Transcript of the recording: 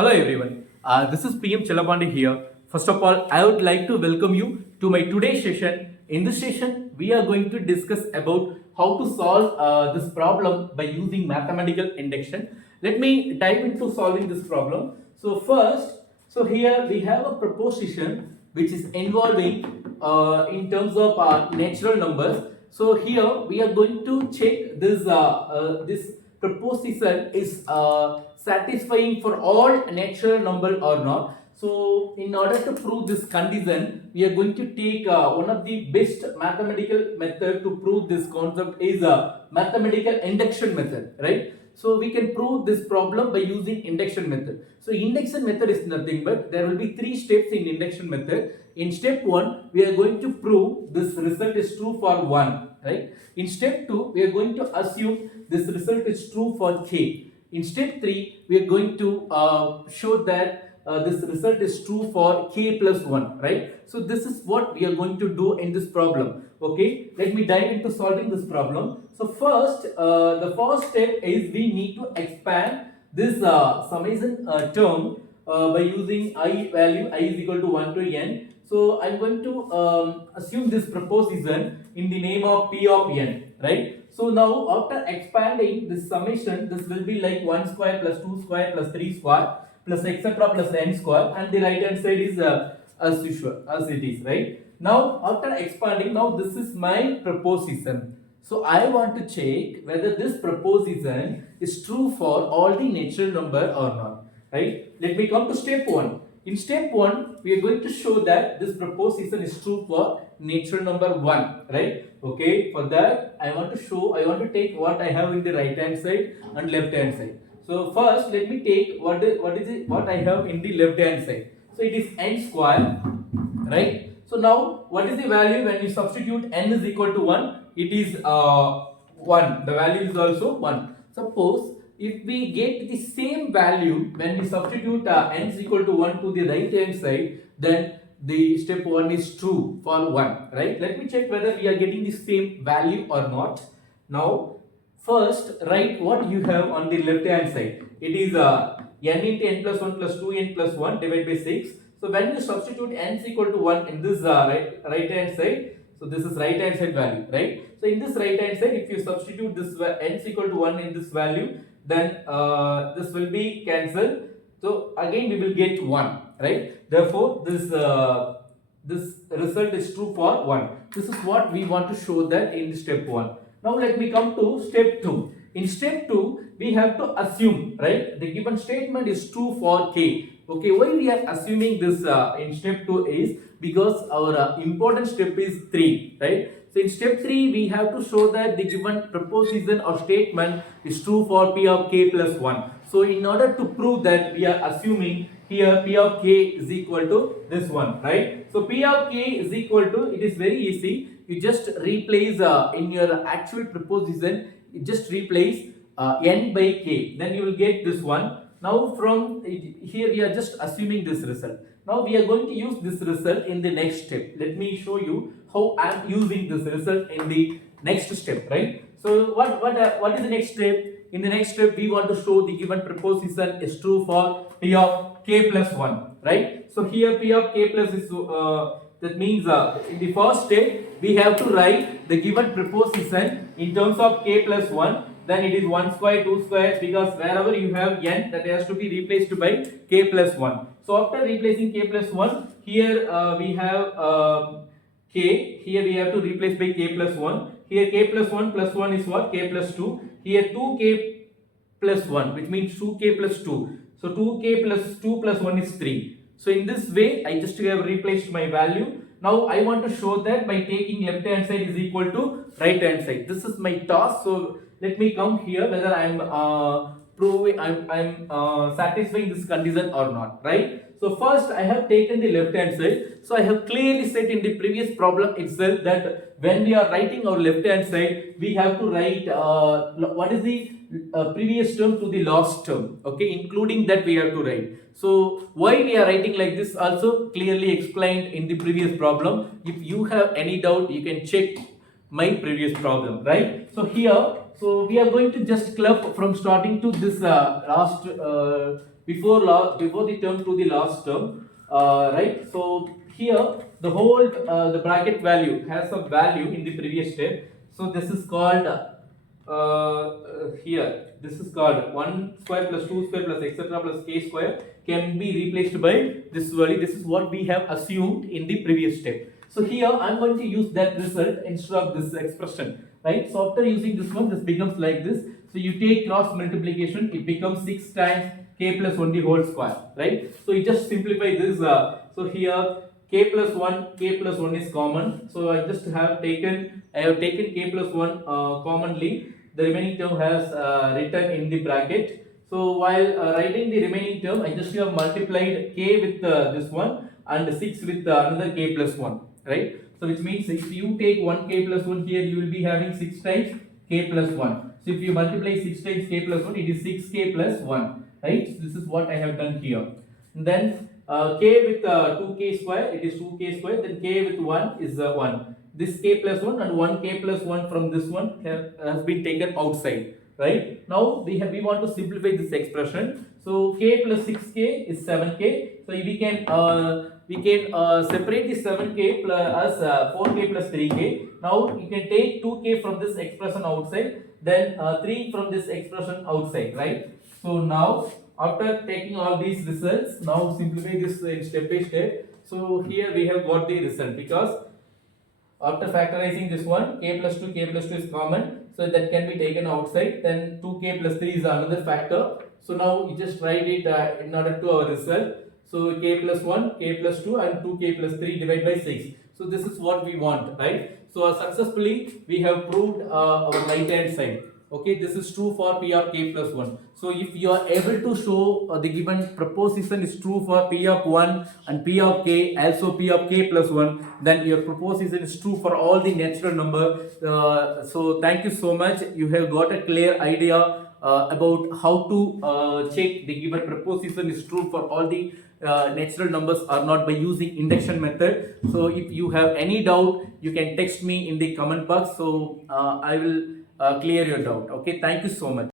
Hello everyone, this is PM Chelapandi here. First of all, I would like to welcome you to my today's session. In this session, we are going to discuss about how to solve this problem by using mathematical induction. Let me dive into solving this problem. Here we have a proposition which is involving in terms of natural numbers. So here we are going to check this proposition is satisfying for all natural number or not. So in order to prove this condition, we are going to take one of the best mathematical method to prove this concept is a mathematical induction method, right? So we can prove this problem by using induction method. So induction method is nothing but there will be three steps in induction method. In step 1, we are going to prove this result is true for 1, right? In step 2, we are going to assume this result is true for k. In step 3, we are going to show that this result is true for k plus 1, right? So this is what we are going to do in this problem. Okay, let me dive into solving this problem. So first, the first step is we need to expand this summation term by using I is equal to 1 to n. So I'm going to assume this proposition in the name of p of n, right? So now after expanding this summation, this will be like 1 square plus 2 square plus 3 square plus etc plus n square, and the right hand side is as usual as it is, right? Now after expanding, now this is my proposition. So I want to check whether this proposition is true for all the natural number or not, right? Let me come to step 1. In step 1, we are going to show that this proposition is true for natural number 1, right? Okay, for that I want to take what I have in the right hand side and left hand side. So first let me take what I have in the left hand side. So it is n square, right? So now what is the value when you substitute n is equal to 1? It is 1. The value is also 1. Suppose if we get the same value when we substitute n is equal to 1 to the right hand side, then the step 1 is true for 1, right? Let me check whether we are getting the same value or not. Now first write what you have on the left hand side. It is n into n plus 1 plus 2n plus 1 divided by 6. So when you substitute n is equal to 1 in this right hand side, so this is right hand side value, right? So in this right hand side, if you substitute this n is equal to 1 in this value, then this will be cancelled. So again we will get 1, right? Therefore this result is true for 1. This is what we want to show that in step 1. Now let me come to step 2. In step 2, we have to assume, right? The given statement is true for k. Okay, why we are assuming this in step 2 is because our important step is 3, right? So in step 3, we have to show that the given proposition or statement is true for p of k plus 1. So in order to prove that, we are assuming here p of k is equal to this one, right? So p of k is equal to, it is very easy. You just replace in your actual proposition, you just replace n by k. Then you will get this one. Now from here we are just assuming this result. Now we are going to use this result in the next step. Let me show you how I am using this result in the next step, right? So what is the next step? In the next step, we want to show the given proposition is true for p of k plus 1, right? So here p of k plus is that means in the first step we have to write the given proposition in terms of k plus 1. Then it is 1 square, 2 square, because wherever you have n, that has to be replaced by k plus 1. So after replacing k plus 1, here we have k. Here we have to replace by k plus 1. Here k plus 1 is what? K plus 2. Here 2k plus 1, which means 2k plus 2. So 2k plus 2 plus 1 is 3. So in this way, I just have replaced my value. Now I want to show that by taking left hand side is equal to right hand side. This is my task. So let me come here whether I'm satisfying this condition or not, right? So first I have taken the left hand side. So I have clearly said in the previous problem itself that when we are writing our left hand side, we have to write what is the previous term to the last term, okay, including that we have to write. So why we are writing like this also clearly explained in the previous problem. If you have any doubt, you can check my previous problem, right? So here, so we are going to just club from starting to this last before the term to the last term, right? So here the whole the bracket value has a value in the previous step. So this is called here this is called 1 square plus 2 square plus etc plus k square can be replaced by this value. This is what we have assumed in the previous step. So here I'm going to use that result instead of this expression, right? So after using this one, this becomes like this. So you take cross multiplication, it becomes 6 times k plus 1 the whole square, right? So you just simplify this. So here k plus 1 is common. So I have taken k plus 1 commonly. The remaining term has written in the bracket. So while writing the remaining term, I just have multiplied k with this one and 6 with another k plus 1, right? So which means if you take 1k plus 1 here, you will be having 6 times k plus 1. So if you multiply 6 times k plus 1, it is 6k plus 1, right? So this is what I have done here. And then k with 2k square, it is 2k square. Then k with 1 is 1. This k plus 1 and 1k plus 1 from this one has been taken outside, right? Now we want to simplify this expression. So k plus 6k is 7k. So we can separate the 7k plus 4k plus 3k. Now you can take 2k from this expression outside, then 3 from this expression outside, right? So now after taking all these results, now simplify this in step by step. So here we have got the result, because after factorizing this one, k plus 2 is common, so that can be taken outside. Then 2k plus 3 is another factor. So now you just write it in order to our result. So k plus 1, k plus 2 and 2k plus 3 divided by 6. So this is what we want, right? So successfully we have proved our right hand side. Okay, this is true for p of k plus 1. So if you are able to show the given proposition is true for p of 1 and p of k, also p of k plus 1, then your proposition is true for all the natural number. So thank you so much. You have got a clear idea about how to check the given proposition is true for all the natural numbers or not by using induction method. So if you have any doubt, you can text me in the comment box. So I will clear your doubt. Okay, thank you so much.